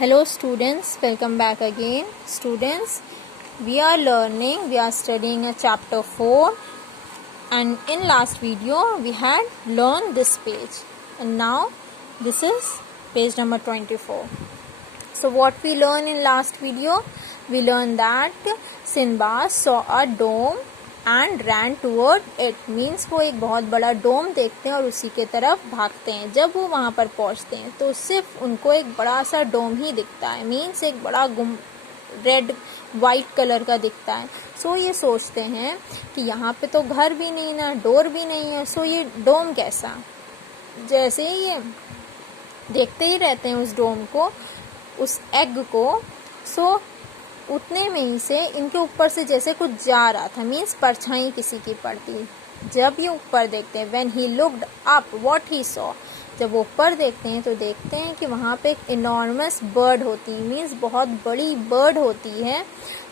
Hello students, welcome back again. Students, we are studying a chapter 4, and in last video we had learned this page, and now this is page number 24. So what we learned in last video? We learned that Sinbad saw a dome and ran toward it, means वो एक बहुत बड़ा डोम देखते हैं और उसी के तरफ भागते हैं. जब वो वहाँ पर पहुँचते हैं तो सिर्फ उनको एक बड़ा सा डोम ही दिखता है, मीन्स एक बड़ा रेड वाइट कलर का दिखता है. सो ये सोचते हैं कि यहाँ पे तो घर भी नहीं ना, डोर भी नहीं है, सो ये डोम कैसा. जैसे ही ये देखते ही रहते हैं उस डोम को, उस एग को, सो उतने में ही से इनके ऊपर से जैसे कुछ जा रहा था, मीन्स परछाई किसी की पड़ती. जब ये ऊपर देखते हैं, when he looked up what he saw, जब वो ऊपर देखते हैं तो देखते हैं कि वहाँ पे एक इनॉर्मस बर्ड होती है, मीन्स बहुत बड़ी बर्ड होती है.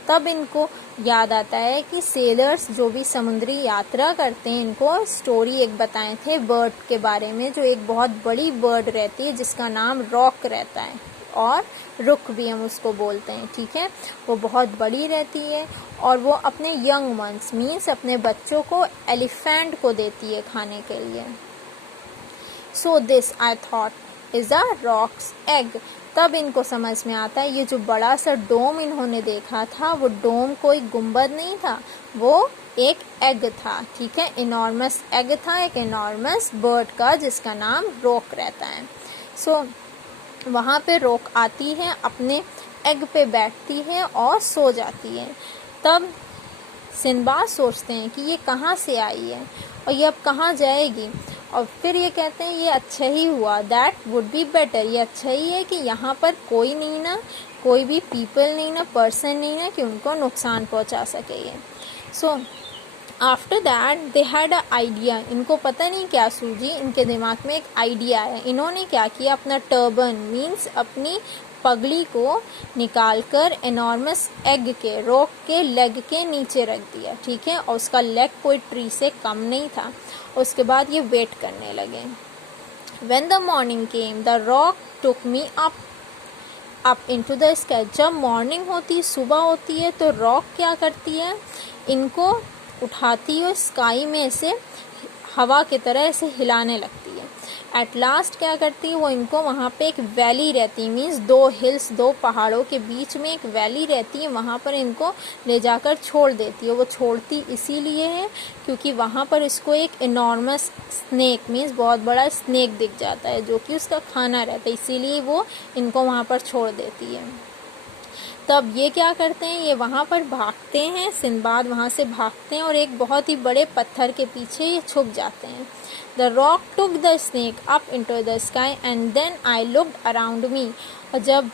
तब इनको याद आता है कि सेलर्स जो भी समुद्री यात्रा करते हैं, इनको स्टोरी एक बताए थे बर्ड के बारे में, जो एक बहुत बड़ी बर्ड रहती है जिसका नाम रॉक रहता है, और रुक भी हम उसको बोलते हैं. ठीक है, वो बहुत बड़ी रहती है और वो अपने यंग वंस मीन्स अपने बच्चों को एलिफेंट को देती है खाने के लिए. So this I thought is a rocks egg. तब इनको समझ में आता है ये जो बड़ा सा डोम इन्होंने देखा था, वो डोम कोई गुंबद नहीं था, वो एक एग था. ठीक है, इनॉर्मस एग था, एक इनॉर्मस बर्ड का जिसका नाम रॉक रहता है. सो वहाँ पे रॉक आती है, अपने एग पे बैठती है और सो जाती है. तब सिंबाद सोचते हैं कि ये कहाँ से आई है और ये अब कहाँ जाएगी, और फिर ये कहते हैं ये अच्छा ही हुआ, दैट वुड बी बेटर, ये अच्छा ही है कि यहाँ पर कोई नहीं ना, कोई भी पीपल नहीं ना, पर्सन नहीं ना कि उनको नुकसान पहुँचा सके ये. So after that they had a idea. इनको पता नहीं क्या सूझी, इनके दिमाग में एक आइडिया है. इन्होंने क्या किया, अपना टर्बन मीन्स अपनी पगड़ी को निकालकर एनॉर्मस एग के, रॉक के लेग के नीचे रख दिया. ठीक है, और उसका लेग कोई ट्री से कम नहीं था. उसके बाद ये वेट करने लगे. When the morning came the rock took me up into the sky. जब मॉर्निंग होती, सुबह होती है, तो रॉक क्या करती है, इनको उठाती है, स्काई में ऐसे हवा की तरह ऐसे हिलाने लगती है. एट लास्ट क्या करती है, वो इनको वहाँ पे एक वैली रहती है, मीन्स दो हिल्स, दो पहाड़ों के बीच में एक वैली रहती है, वहाँ पर इनको ले जाकर छोड़ देती है. वो छोड़ती इसीलिए है क्योंकि वहाँ पर इसको एक इनॉर्मस स्नेक मीन्स बहुत बड़ा स्नेक दिख जाता है जो कि उसका खाना रहता है, इसीलिए वो इनको वहाँ पर छोड़ देती है. तब ये क्या करते हैं, ये वहाँ पर भागते हैं, सिंबाद वहाँ से भागते हैं और एक बहुत ही बड़े पत्थर के पीछे ये छुप जाते हैं. The rock took the snake up into the sky and then I looked around me. और जब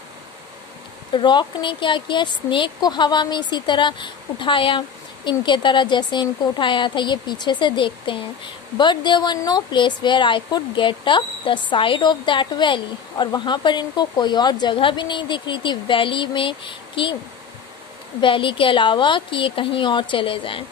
रॉक ने क्या किया, स्नेक को हवा में इसी तरह उठाया, इनके तरह जैसे इनको उठाया था, ये पीछे से देखते हैं. But there were no place where I could get up the side of that valley. और वहाँ पर इनको कोई और जगह भी नहीं दिख रही थी वैली में, कि वैली के अलावा कि ये कहीं और चले जाएं.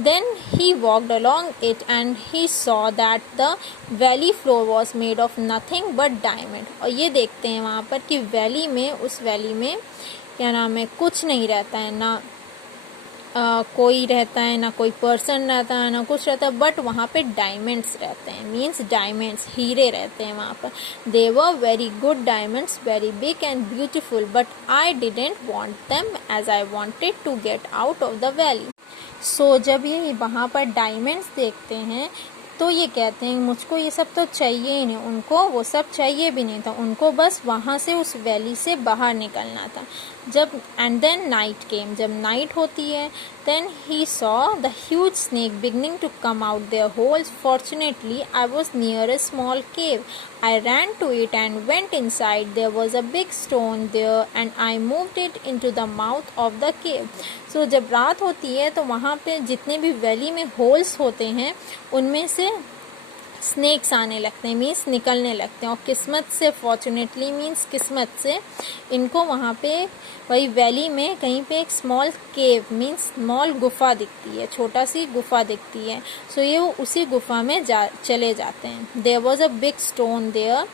Then he walked along it and he saw that the valley floor was made of nothing but diamond. और ये देखते हैं वहाँ पर कि वैली में, उस वैली में क्या नाम है, कुछ नहीं रहता है, ना कोई रहता है, ना कोई पर्सन रहता है, ना कुछ रहता है, बट वहाँ पे डायमंड्स रहते हैं, मीन्स डायमंड्स, हीरे रहते हैं वहाँ पर. They were very good diamonds, very big and beautiful, but I didn't want them as I wanted to get out of the valley. So जब ये वहाँ पर डायमंड्स देखते हैं तो ये कहते हैं मुझको ये सब तो चाहिए ही नहीं. उनको वो सब चाहिए भी नहीं था, उनको बस वहाँ से, उस वैली से बाहर निकलना था. जब एंड देन नाइट केम, जब नाइट होती है, then he saw the huge snake beginning to come out there holes. Fortunately I was near a small cave. I ran to it and went inside. There was a big stone there and I moved it into the mouth of the cave. So जब रात होती है तो वहाँ पे जितने भी valley में होल्स होते हैं उनमें से स्नेक्स आने लगते हैं, मीन्स निकलने लगते हैं. और किस्मत से, फॉर्चुनेटली मीन्स किस्मत से, इनको वहाँ पे वही वैली में कहीं पे एक स्मॉल केव मीन्स स्मॉल गुफा दिखती है, छोटा सी गुफा दिखती है. सो ये उसी गुफा में चले जाते हैं. There was a big stone there.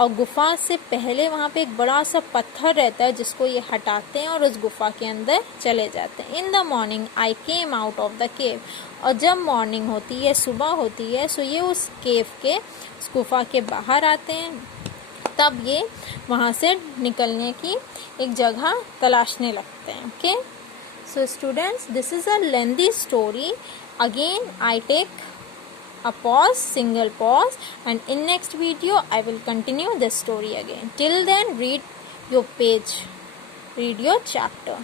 और गुफा से पहले वहाँ पे एक बड़ा सा पत्थर रहता है जिसको ये हटाते हैं और उस गुफा के अंदर चले जाते हैं. In the morning I came out of the cave. और जब मॉर्निंग होती है, सुबह होती है, सो ये उस केव के, उस गुफा के बाहर आते हैं. तब ये वहाँ से निकलने की एक जगह तलाशने लगते हैं. Okay, so students, this is a lengthy story. Again I take a pause, single pause, and in next video I will continue the story again. Till then, read your page, read your chapter.